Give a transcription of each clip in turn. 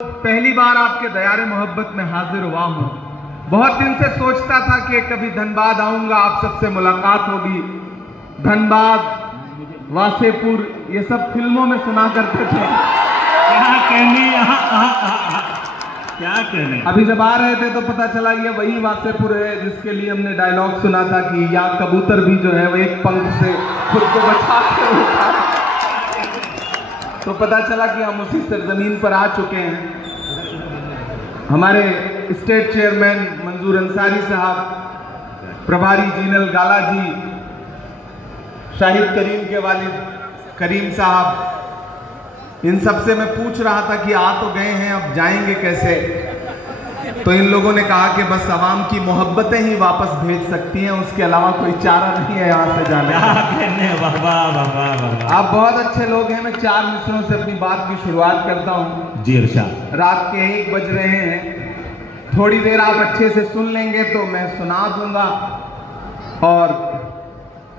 पहली बार आपके दयारे मोहब्बत में हाजिर हुआ हूँ। बहुत दिन से सोचता था कि कभी धनबाद आऊंगा, आप सबसे मुलाकात होगी। धनबाद, वासेपुर, ये सब फिल्मों में सुना करते थे। क्या कहने क्या कहने। अभी जब आ रहे थे तो पता चला ये वही वासेपुर है जिसके लिए हमने डायलॉग सुना था कि यहाँ कबूतर भी जो है वो एक पंख से खुद को बचा के उठा। तो पता चला कि हम उसी सरजमीन पर आ चुके हैं। हमारे स्टेट चेयरमैन मंजूर अंसारी साहब, प्रभारी जीनल गाला जी, शाहिद करीम के वालिद करीम साहब, इन सब से मैं पूछ रहा था कि आ तो गए हैं, अब जाएंगे कैसे। तो इन लोगों ने कहा कि बस आवाम की मोहब्बतें ही वापस भेज सकती हैं, उसके अलावा कोई चारा नहीं है यहाँ से जाने का। आप बहुत अच्छे लोग हैं। मैं 4 मिसरों से अपनी बात की शुरुआत करता हूँ। जी इरशाद। रात के 1 बज रहे हैं, थोड़ी देर आप अच्छे से सुन लेंगे तो मैं सुना दूंगा। और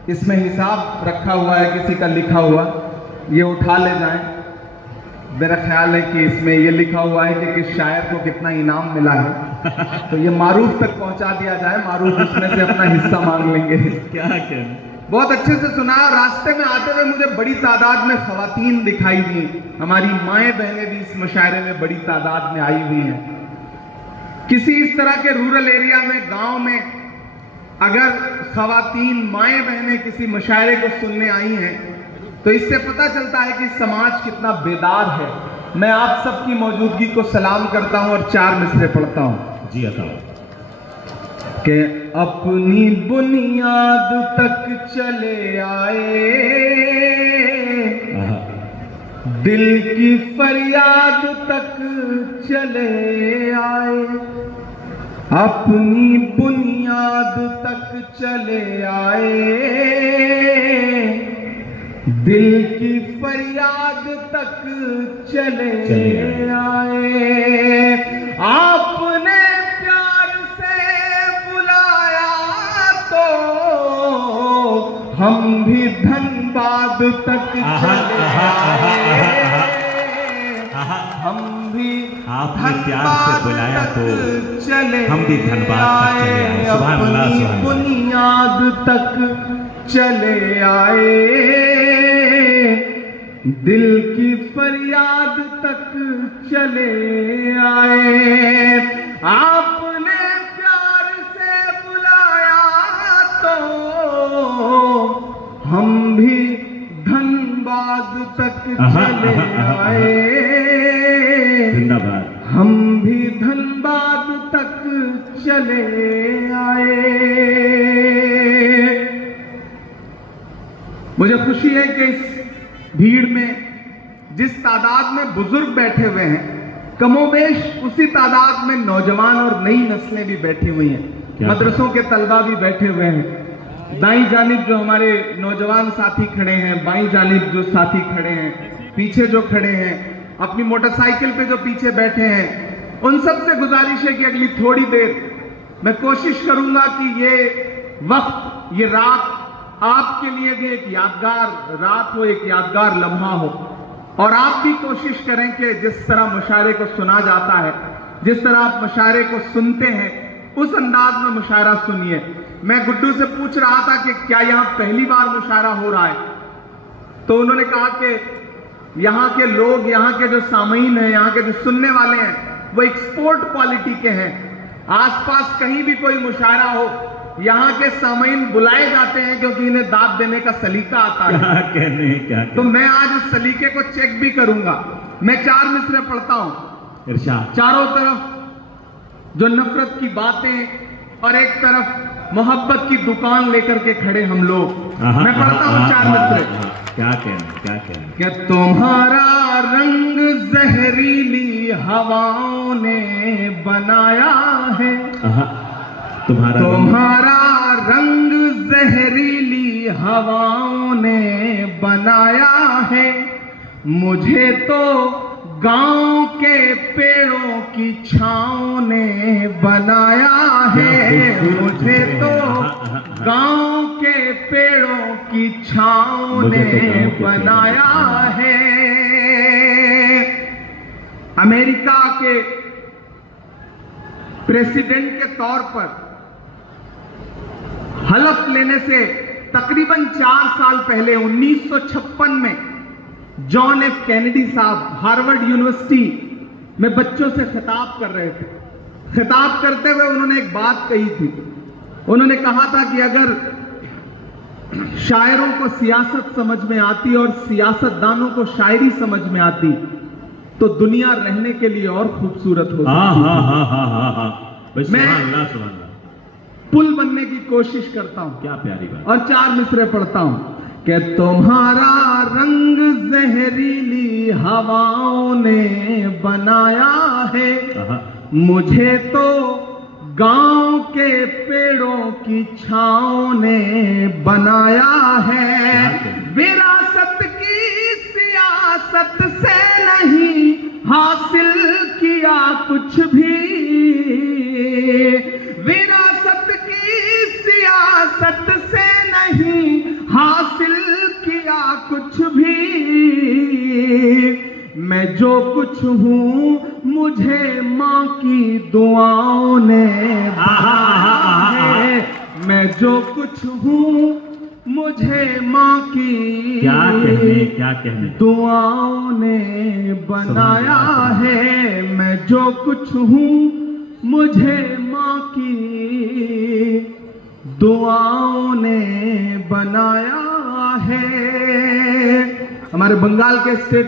इसमें हिसाब रखा हुआ है, किसी का लिखा हुआ, ये उठा ले जाएं। मेरा ख्याल है कि इसमें ये लिखा हुआ है कि किस शायर को कितना इनाम मिला है, तो ये मारूफ तक पहुंचा दिया जाए, मारूफ उसमें से अपना हिस्सा मांग लेंगे। क्या कहने। बहुत अच्छे से सुना। रास्ते में आते हुए मुझे बड़ी तादाद में खवातीन दिखाई दी। हमारी माएँ बहनें भी इस मुशायरे में बड़ी तादाद में आई हुई हैं। किसी इस तरह के रूरल एरिया में, गांव में अगर खवातीन माएँ बहनें किसी मुशायरे को सुनने आई हैं तो इससे पता चलता है कि समाज कितना बेदार है। मैं आप सबकी मौजूदगी को सलाम करता हूं और 4 मिसरे पढ़ता हूं। जी बताओ। कि अपनी बुनियाद तक चले आए, दिल की फरियाद तक चले आए, अपनी बुनियाद तक चले आए, दिल की फरियाद तक चले आए। आपने प्यार से बुलाया तो हम भी धनबाद तक चले आए, हम भी आपने प्यार से बुलाया तो चले हम भी धनबाद तक चले आए। सुभान अल्लाह, अपनी सुभान अल्लाह। बुनियाद तक चले आए, दिल की फरियाद तक चले आए। आपने प्यार से बुलाया तो हम भी धनबाद तक चले आए, जिंदाबाद। हम भी धनबाद तक चले आए। मुझे खुशी है कि इस भीड़ में जिस तादाद में बुजुर्ग बैठे हुए हैं, कमोबेश उसी तादाद में नौजवान और नई नस्लें भी बैठी हुई हैं। मदरसों के तलबा भी बैठे हुए हैं। दाईं जानिब जो हमारे नौजवान साथी खड़े हैं, बाईं जानिब जो साथी खड़े हैं, पीछे जो खड़े हैं, अपनी मोटरसाइकिल पे जो पीछे बैठे हैं, उन सब से गुजारिश है कि अगली थोड़ी देर मैं कोशिश करूंगा कि ये वक्त, ये रात आपके लिए भी एक यादगार रात हो, एक यादगार लम्हा हो। और आप भी कोशिश करें कि जिस तरह मुशायरे को सुना जाता है, जिस तरह आप मुशायरे को सुनते हैं, उस अंदाज में मुशायरा सुनिए। मैं गुड्डू से पूछ रहा था कि क्या यहाँ पहली बार मुशायरा हो रहा है, तो उन्होंने कहा कि यहाँ के लोग, यहाँ के जो सामीन हैं, यहाँ के जो सुनने वाले हैं, वो एक्सपोर्ट क्वालिटी के हैं। आसपास कहीं भी कोई मुशायरा हो, यहाँ के सामीन बुलाए जाते हैं क्योंकि इन्हें दाद देने का सलीका आता है। क्या कहने, क्या तो मैं आज उस सलीके को चेक भी करूंगा। मैं 4 मिसरे पढ़ता हूं। इरशाद। चारों तरफ जो नफरत की बातें और एक तरफ मोहब्बत की दुकान लेकर के खड़े हम लोग। मैं पढ़ता हूं 4 मिसरे। क्या कहने, क्या कहने। कि तुम्हारा रंग जहरीली हवाओं ने बनाया है, तुम्हारा रंग जहरीली हवाओं ने बनाया है, मुझे तो गांव के पेड़ों की छाँव ने बनाया है, मुझे तो गांव के पेड़ों की छाँव ने बनाया है। अमेरिका के प्रेसिडेंट के तौर पर हलफ लेने से तकरीबन 4 साल पहले 1956 में जॉन एफ कैनेडी साहब हार्वर्ड यूनिवर्सिटी में बच्चों से खिताब कर रहे थे। खिताब करते हुए उन्होंने एक बात कही थी। उन्होंने कहा था कि अगर शायरों को सियासत समझ में आती और सियासतदानों को शायरी समझ में आती तो दुनिया रहने के लिए और खूबसूरत हो सकती। मैं सुभान अल्लाह, सुभान अल्लाह। पुल बनने की कोशिश करता हूं क्या प्यारी बात। और 4 मिसरे पढ़ता हूं कि तुम्हारा रंग जहरीली हवाओं ने बनाया है, मुझे तो गांव के पेड़ों की छांव ने बनाया है। विरासत की सियासत से नहीं हासिल किया कुछ भी, विरासत की सियासत से नहीं हासिल किया कुछ भी। मैं जो कुछ हूं मुझे मां की दुआओं ने बनाया है। मैं जो कुछ हूं मुझे मां की क्या कहने दुआओं ने बनाया है। मैं जो कुछ हूं मुझे मां की दुआओं ने बनाया है। हमारे बंगाल के स्टेट